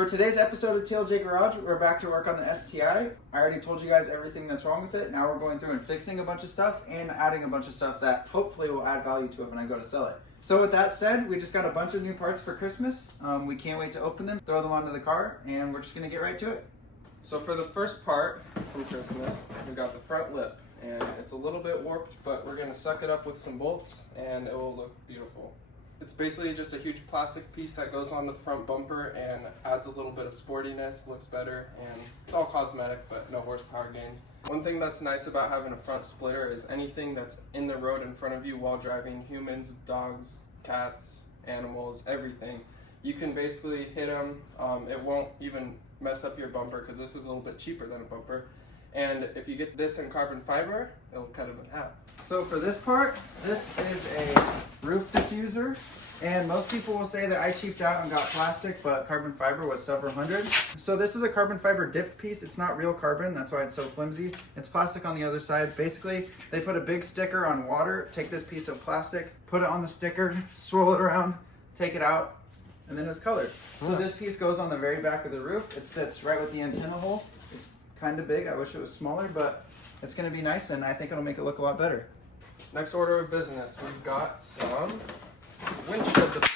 For today's episode of TLJ Garage, we're back to work on the STI. I already told you guys everything that's wrong with it. Now we're going through and fixing a bunch of stuff and adding a bunch of stuff that hopefully will add value to it when I go to sell it. So with that said, we just got a bunch of new parts for Christmas. We can't wait to open them, throw them onto the car, and we're just gonna get right to it. So for the first part from Christmas, we got the front lip, and it's a little bit warped, but we're gonna suck it up with some bolts and it will look beautiful. It's basically just a huge plastic piece that goes on the front bumper and adds a little bit of sportiness, looks better, and it's all cosmetic but no horsepower gains. One thing that's nice about having a front splitter is anything that's in the road in front of you while driving, humans, dogs, cats, animals, everything, you can basically hit them. It won't even mess up your bumper because this is a little bit cheaper than a bumper. And if you get this in carbon fiber, it'll cut it in half. So for this part, this is a roof diffuser, and most people will say that I cheaped out and got plastic, but carbon fiber was several hundred. So this is a carbon fiber dipped piece. It's not real carbon, that's why it's so flimsy. It's plastic on the other side. Basically, they put a big sticker on water, take this piece of plastic, put it on the sticker, swirl it around, take it out, and then it's colored. So this piece goes on the very back of the roof. It sits right with the antenna hole. It's kind of big. I wish it was smaller, but it's going to be nice, and I think it'll make it look a lot better. Next order of business, we've got some windshield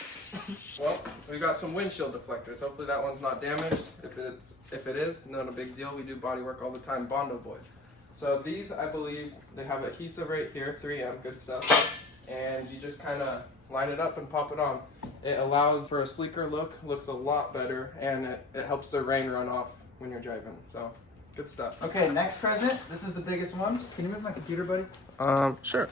we've got some windshield deflectors. Hopefully that one's not damaged. If it is, not a big deal. We do body work all the time, Bondo boys. So these, I believe, they have adhesive right here, 3M, good stuff. And you just kind of line it up and pop it on. It allows for a sleeker look, looks a lot better, and it helps the rain run off when you're driving. So good stuff. Okay, next present. This is the biggest one. Can you move my computer, buddy? Sure.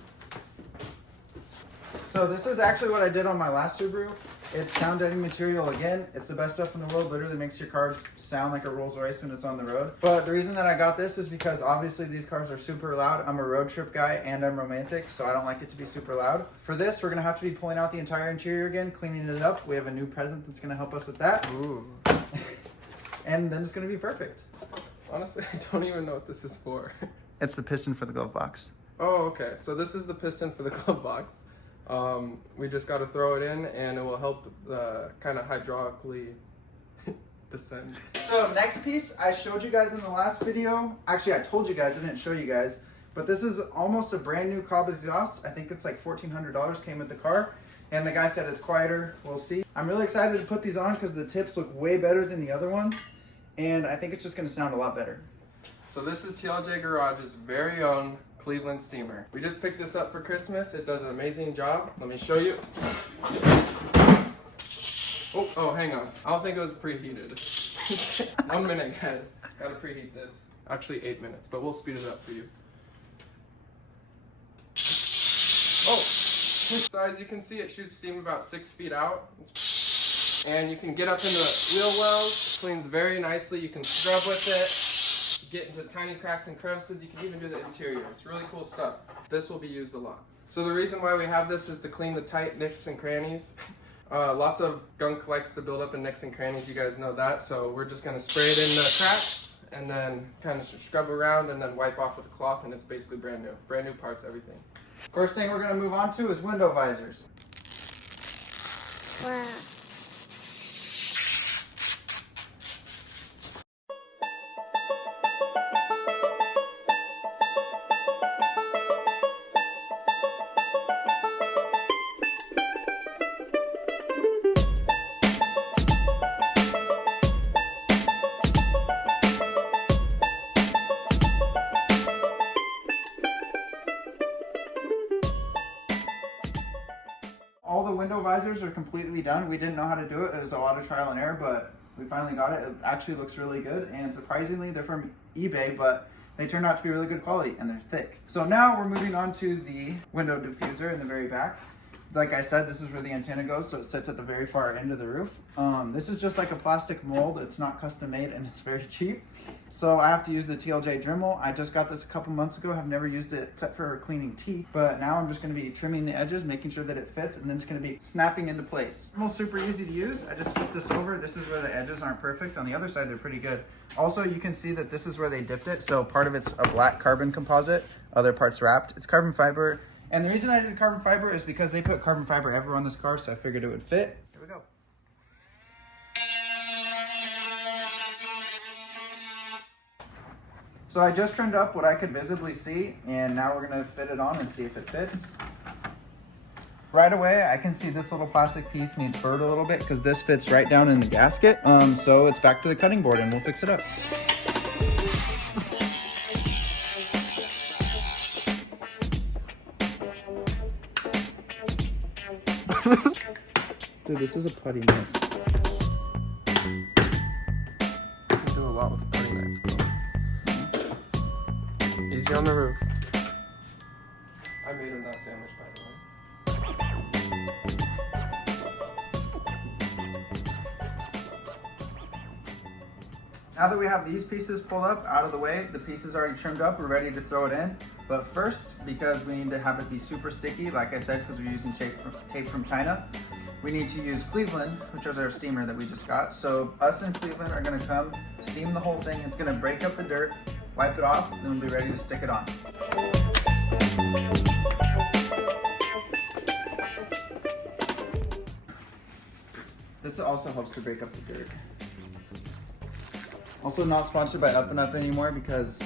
So this is actually what I did on my last Subaru. It's sound deadening material again. It's the best stuff in the world. Literally makes your car sound like a Rolls Royce when it's on the road. But the reason that I got this is because obviously these cars are super loud. I'm a road trip guy and I'm romantic, so I don't like it to be super loud. For this, we're gonna have to be pulling out the entire interior again, cleaning it up. We have a new present that's gonna help us with that. Ooh. And then it's gonna be perfect. Honestly, I don't even know what this is for. It's the piston for the glove box. Oh, okay. So this is the piston for the glove box. We just got to throw it in and it will help kind of hydraulically descend. So next piece, I showed you guys in the last video. Actually, I told you guys, I didn't show you guys. But this is almost a brand new Cobb exhaust. I think it's like $1,400 came with the car. And the guy said it's quieter. We'll see. I'm really excited to put these on because the tips look way better than the other ones. And I think it's just going to sound a lot better. So this is TLJ Garage's very own Cleveland steamer. We just picked this up for Christmas. It does an amazing job. Let me show you. Oh, hang on. I don't think it was preheated. 1 minute, guys. Gotta preheat this. Actually 8 minutes, but we'll speed it up for you. Oh! So as you can see, it shoots steam about 6 feet out. And you can get up into the wheel wells. It cleans very nicely. You can scrub with it. Get into tiny cracks and crevices. You can even do the interior. It's really cool stuff. This will be used a lot. So the reason why we have this is to clean the tight nicks and crannies. Lots of gunk likes to build up in nicks and crannies. You guys know that. So we're just going to spray it in the cracks and then kind of scrub around and then wipe off with a cloth, and it's basically brand new. Brand new parts, everything. First thing we're going to move on to is window visors. Wow. All the window visors are completely done. We didn't know how to do it. It was a lot of trial and error, but we finally got it. It actually looks really good, and surprisingly, they're from eBay, but they turned out to be really good quality, and they're thick. So now we're moving on to the window diffuser in the very back. Like I said, this is where the antenna goes, so it sits at the very far end of the roof. This is just like a plastic mold. It's not custom made, and it's very cheap. So I have to use the TLJ Dremel. I just got this a couple months ago. I've never used it except for cleaning teeth. But now I'm just going to be trimming the edges, making sure that it fits, and then it's going to be snapping into place. Almost super easy to use. I just flip this over. This is where the edges aren't perfect. On the other side, they're pretty good. Also, you can see that this is where they dipped it. So part of it's a black carbon composite, other parts wrapped. It's carbon fiber. And the reason I did carbon fiber is because they put carbon fiber everywhere on this car, so I figured it would fit. Here we go. So I just trimmed up what I could visibly see, and now we're gonna fit it on and see if it fits. Right away, I can see this little plastic piece needs burred a little bit because this fits right down in the gasket. So it's back to the cutting board and we'll fix it up. Dude, this is a putty knife. I do a lot with a putty knife though. Easy on the roof. I made him that sandwich, by the way. Now that we have these pieces pulled up out of the way, the piece is already trimmed up, we're ready to throw it in. But first, because we need to have it be super sticky, like I said, because we're using tape from China, we need to use Cleveland, which is our steamer that we just got. So us and Cleveland are gonna come, steam the whole thing. It's gonna break up the dirt, wipe it off, and then we'll be ready to stick it on. This also helps to break up the dirt. Also not sponsored by Up and Up anymore because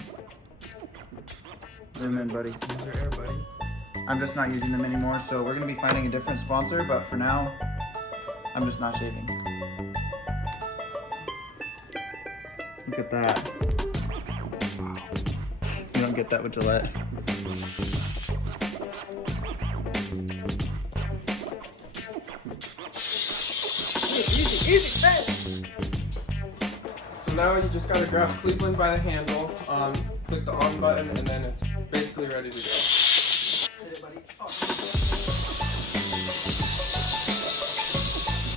zoom in, buddy. Use your air, buddy. I'm just not using them anymore, so we're gonna be finding a different sponsor, but for now, I'm just not shaving. Look at that. Wow. You don't get that with Gillette. Easy, fast! So now you just gotta grab Cleveland by the handle, click the on button, and then it's basically ready to go. Hit it, buddy. Oh.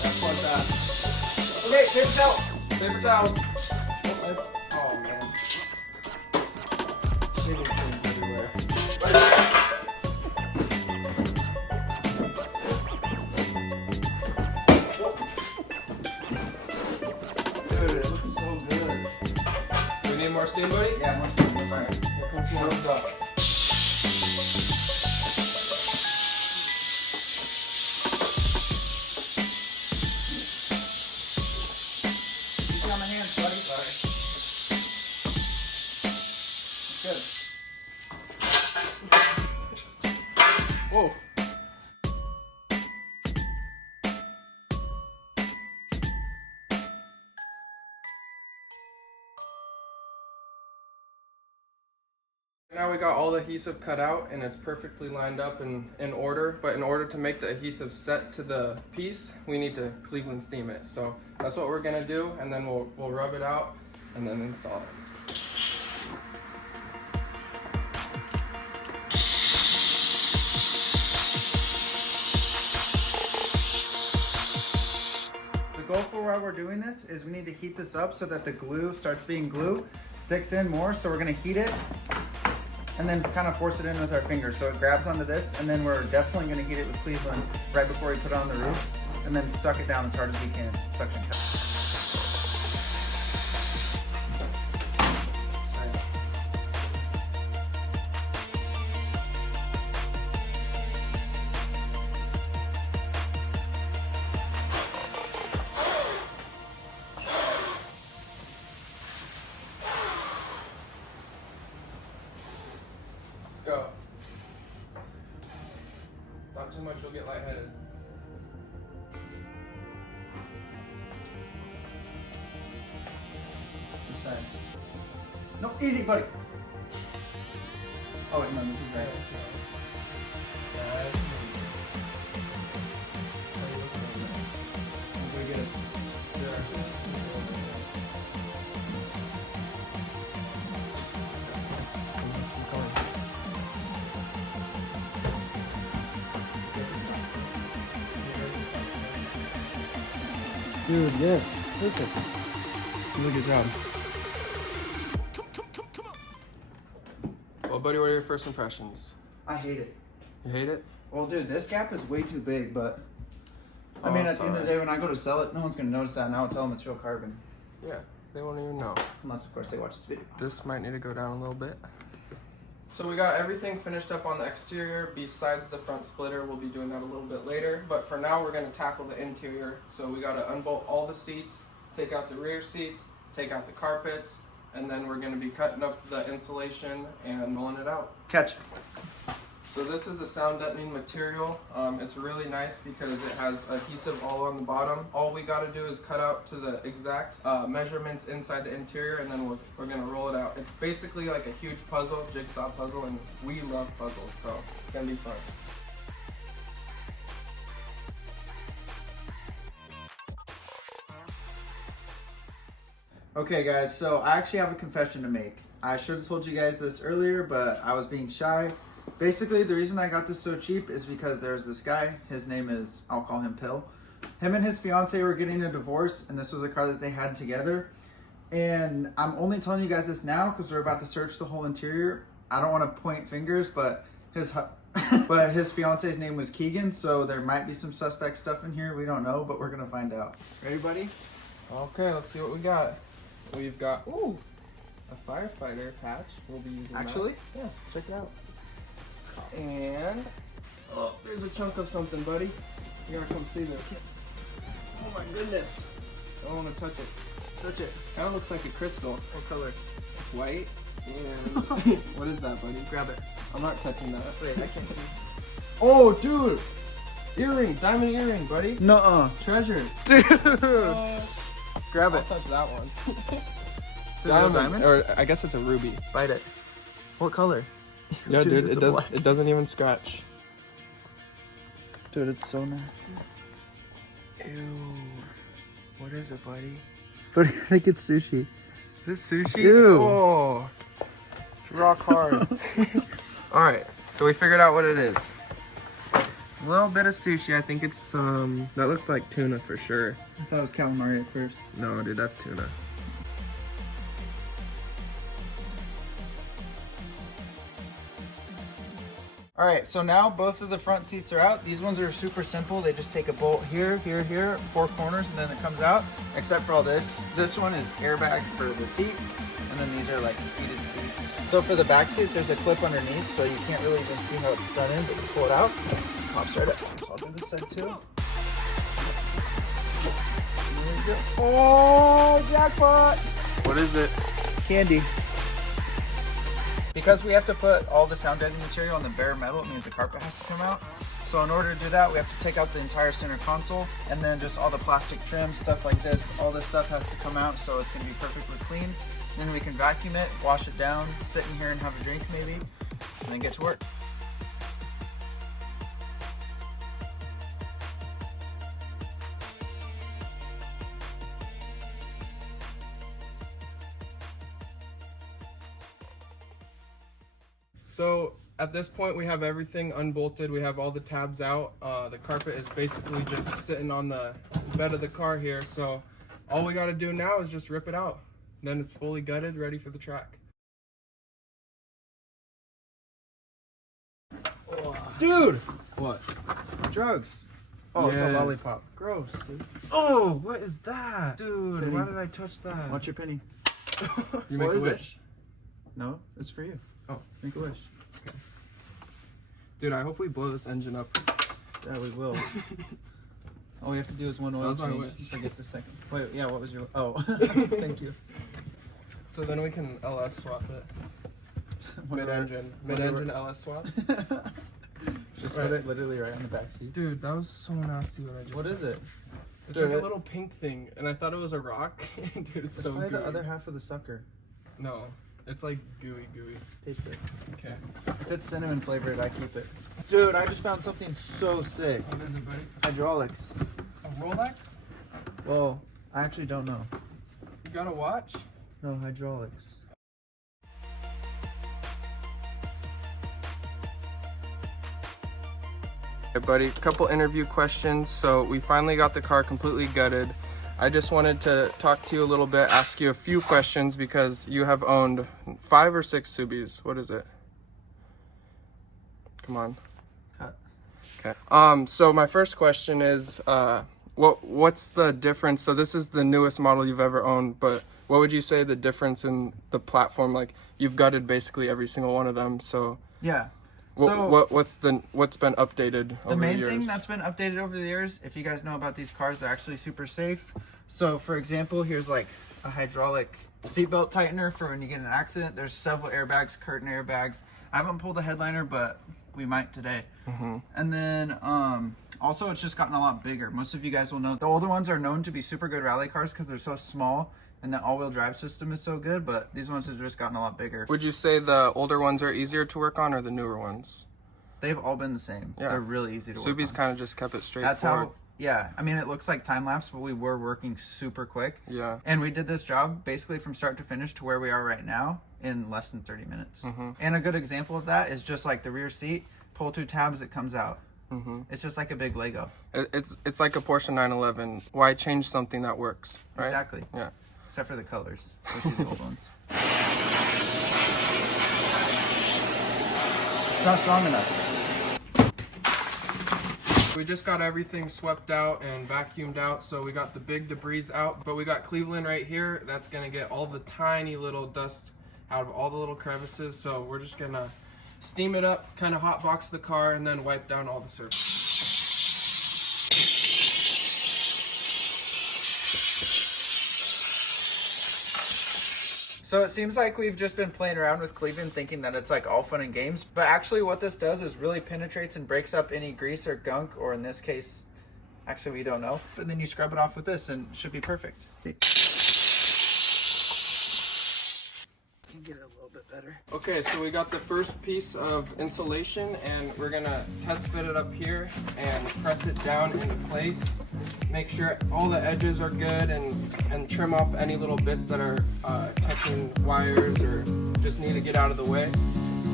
That's like that. Okay, paper towel! Paper towel! Oh man. Shaving creams everywhere. Dude, it looks so good. Do we need more steam, buddy? Yeah, more steam. Alright, here comes more exhaust. Easy on the hands, buddy. Sorry. It's good. Whoa. Now we got all the adhesive cut out and it's perfectly lined up and in order, but in order to make the adhesive set to the piece, we need to Cleveland steam it. So that's what we're gonna do, and then we'll rub it out and then install it. The goal for why we're doing this is we need to heat this up so that the glue starts being glue, sticks in more, so we're gonna heat it and then kind of force it in with our fingers so it grabs onto this, and then we're definitely gonna heat it with Cleveland right before we put it on the roof, and then suck it down as hard as we can, suction cup. Let's go. Not too much, you'll get lightheaded. This side. No, easy, buddy. Oh wait, no, this is right. We get it. Dude, yeah, perfect. Really good job. Well, buddy, what are your first impressions? I hate it. You hate it? Well, dude, this gap is way too big, but I Oh, mean, at it's the end of the alright. day, when I go to sell it, no one's gonna notice that, and I'll tell them it's real carbon. Yeah, they won't even know. Unless, of course, they watch this video. This might need to go down a little bit. So we got everything finished up on the exterior besides the front splitter. We'll be doing that a little bit later, but for now we're going to tackle the interior. So we got to unbolt all the seats, take out the rear seats, take out the carpets, and then we're going to be cutting up the insulation and rolling it out. Catch. So this is a sound deadening material. It's really nice because it has adhesive all on the bottom. All we got to do is cut out to the exact measurements inside the interior, and then we're going to roll it out. It's basically like a huge puzzle, jigsaw puzzle, and we love puzzles, so it's going to be fun. Okay guys, so I actually have a confession to make. I should have told you guys this earlier, but I was being shy. Basically, the reason I got this so cheap is because there's this guy, his name is, I'll call him Pill. Him and his fiance were getting a divorce, and this was a car that they had together. And I'm only telling you guys this now because we're about to search the whole interior. I don't want to point fingers, but his fiance's name was Keegan, so there might be some suspect stuff in here. We don't know, but we're going to find out. Ready, buddy? Okay, let's see what we got. We've got, ooh, a firefighter patch. We'll be using Actually? that. Yeah, check it out. And, oh, there's a chunk of something, buddy. You gotta come see this. Oh my goodness. I don't want to touch it. Touch it. Kind of looks like a crystal. What color? It's white. And what is that, buddy? Grab it. I'm not touching that. Wait, I can't see. Oh, dude! Earring, diamond earring, buddy. Nuh-uh. Treasure. Dude! Grab I'll it. touch that one. Is it a real diamond? Or I guess it's a ruby. Bite it. What color? Yeah, dude, it's it doesn't even scratch. Dude, it's so nasty. Ew. What is it, buddy? But I think it's sushi. Is this sushi? Ew. Oh, it's rock hard. All right, so we figured out what it is. A little bit of sushi. I think it's that looks like tuna for sure. I thought it was calamari at first. No, dude, that's tuna. All right, so now both of the front seats are out. These ones are super simple. They just take a bolt here, here, here, 4 corners, and then it comes out, except for all this. This one is airbag for the seat, and then these are like heated seats. So for the back seats, there's a clip underneath, so you can't really even see how it's done in, but you pull it out, it pops right up. So I'll do this side too. There we go. Oh, jackpot! What is it? Candy. Because we have to put all the sound deadening material on the bare metal, it means the carpet has to come out. So in order to do that, we have to take out the entire center console, and then just all the plastic trim, stuff like this. All this stuff has to come out, so it's going to be perfectly clean. Then we can vacuum it, wash it down, sit in here and have a drink maybe, and then get to work. So at this point, we have everything unbolted. We have all the tabs out. The carpet is basically just sitting on the bed of the car here. So all we got to do now is just rip it out. Then it's fully gutted, ready for the track. Oh. Dude! What? Drugs. Oh, it's a Yes. lollipop. Gross, dude. Oh, what is that? Dude, Penny. why did I touch that? Watch your penny. You What make a is it? wish? No, it's for you. Oh. Make a wish. Dude, I hope we blow this engine up. Yeah, we will. All we have to do is one oil That was my change. wish. Forget the second. Wait, yeah, what was your... Oh, thank you. So then we can LS swap it. Mid-engine. whatever. Mid-engine LS swap. Just put it literally right on the back seat. Dude, that was so nasty what I just What is it? It's Dude, like a little pink thing, and I thought it was a rock. Dude, it's It's so probably gooey. the other half of the sucker. No, it's like gooey. Taste it. Okay. If it's cinnamon flavored, I keep it. Dude, I just found something so sick. What is it, buddy? Hydraulics. A Rolex? Well, I actually don't know. You got a watch? No, hydraulics. Hey buddy, a couple interview questions. So we finally got the car completely gutted. I just wanted to talk to you a little bit, ask you a few questions because you have owned 5 or 6 Subis. What is it? Come on. Cut. Okay. So my first question is, what's the difference? So this is the newest model you've ever owned, but what would you say the difference in the platform? Like you've gutted basically every single one of them. So Yeah. what's been updated over The main the years? thing that's been updated over the years, if you guys know about these cars, they're actually super safe. So for example, here's like a hydraulic seatbelt tightener for when you get in an accident. There's several airbags, curtain airbags. I haven't pulled a headliner, but we might today. And then also it's just gotten a lot bigger. Most of you guys will know the older ones are known to be super good rally cars because they're so small and the all-wheel drive system is so good, but these ones have just gotten a lot bigger. Would you say the older ones are easier to work on or the newer ones? They've all been the same. Yeah. They're really easy to work on. Subi's kind of just kept it straightforward. That's how, yeah. I mean, it looks like time-lapse, but we were working super quick. Yeah. And we did this job basically from start to finish to where we are right now in less than 30 minutes. And a good example of that is just like the rear seat, pull 2 tabs, it comes out. It's just like a big Lego. It's like a Porsche 911. Why change something that works, right? Exactly. Yeah. Except for the colors, especially the old ones. It's not strong enough. We just got everything swept out and vacuumed out, so we got the big debris out, but we got Cleveland right here. That's gonna get all the tiny little dust out of all the little crevices, so we're just gonna steam it up, kind of hot box the car, and then wipe down all the surface. So it seems like we've just been playing around with Cleveland thinking that it's like all fun and games, but actually what this does is really penetrates and breaks up any grease or gunk, or in this case, actually we don't know. But then you scrub it off with this and it should be perfect. Can get it a little bit better. Okay, so we got the first piece of insulation and we're gonna test fit it up here and press it down into place. Make sure all the edges are good and trim off any little bits that are touching wires or just need to get out of the way.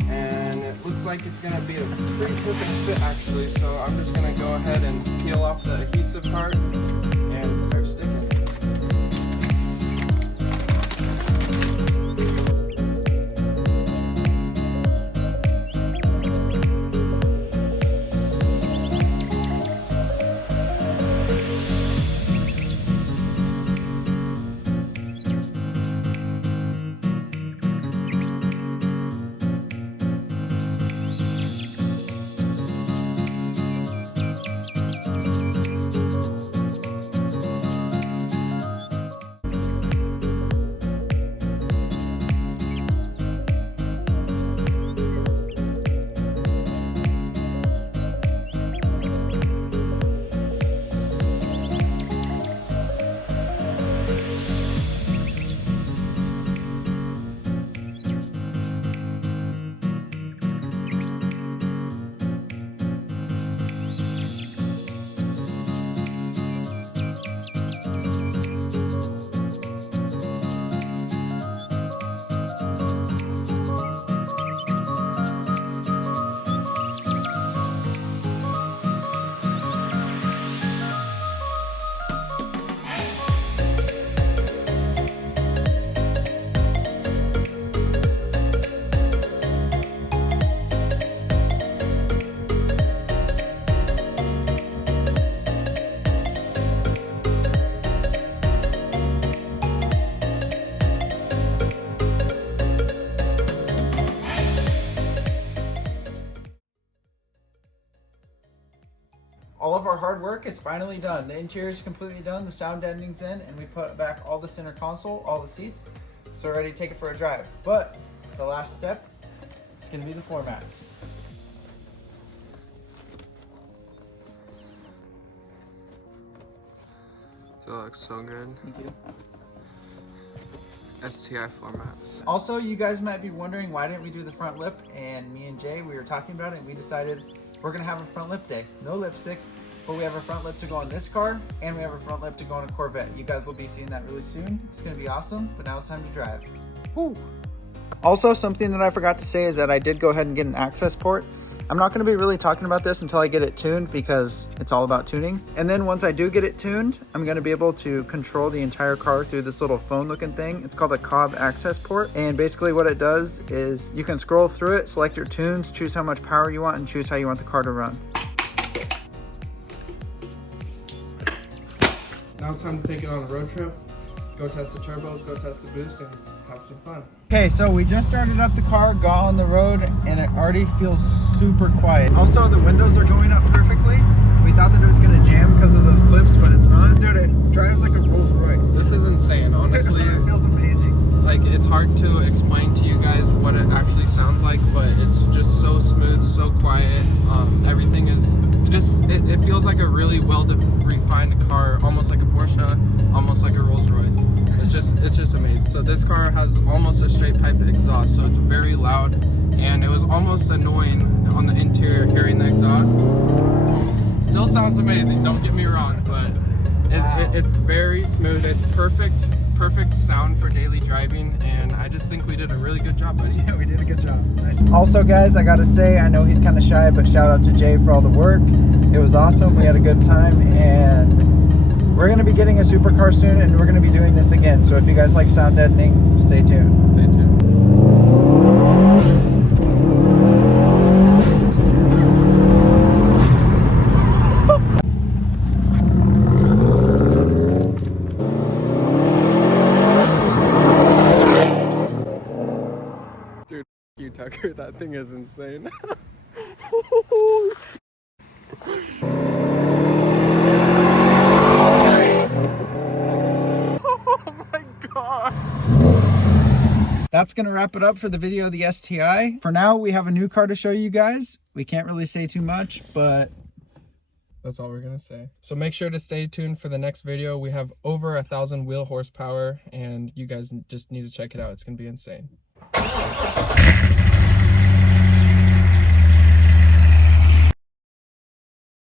And it looks like it's gonna be a pretty perfect fit actually, so I'm just gonna go ahead and peel off the adhesive part and start sticking. All of our hard work is finally done. The interior is completely done, the sound deadening's in, and we put back all the center console, all the seats, so we're ready to take it for a drive. But the last step is going to be the floor mats. That looks so good. Thank you. STI floor mats. Also, you guys might be wondering why didn't we do the front lip, and me and Jay, we were talking about it and we decided we're gonna have a front lip day. No lipstick, but we have a front lip to go on this car and we have a front lip to go on a Corvette. You guys will be seeing that really soon. It's gonna be awesome, but now it's time to drive. Woo. Also, something that I forgot to say is that I did go ahead and get an access port. I'm not going to be really talking about this until I get it tuned because it's all about tuning. And then once I do get it tuned, I'm going to be able to control the entire car through this little phone looking thing. It's called a Cobb access port. And basically what it does is you can scroll through it, select your tunes, choose how much power you want, and choose how you want the car to run. Now it's time to take it on a road trip. Go test the turbos, go test the boost, and have some fun. Okay, so we just started up the car, got on the road, and it already feels super quiet. Also, the windows are going up perfectly. We thought that it was gonna jam because of those clips, but it's not. Dude, it drives like a Rolls Royce. This is insane, honestly. It feels amazing. Like, it's hard to explain to you guys what it actually sounds like, but it's just so smooth, so quiet. Everything is it feels like a really refined car, almost like a Porsche, almost like a Rolls Royce. It's just amazing. So this car has almost a straight pipe exhaust, so it's very loud, and it was almost annoying on the interior hearing the exhaust. Still sounds amazing, don't get me wrong, but it's very smooth. It's perfect sound for daily driving, and I just think we did a really good job, buddy. Yeah, we did a good job. Nice. Also, guys, I gotta say, I know he's kind of shy, but shout out to Jay for all the work. It was awesome. We had a good time, and we're gonna be getting a supercar soon, and we're gonna be doing this again. So if you guys like sound deadening, stay tuned. Stay tuned. You, Tucker, that thing is insane. Oh my god. That's gonna wrap it up for the video of the STI. For now, we have a new car to show you guys. We can't really say too much, but that's all we're gonna say. So make sure to stay tuned for the next video. We have over 1,000 wheel horsepower, and you guys just need to check it out. It's gonna be insane.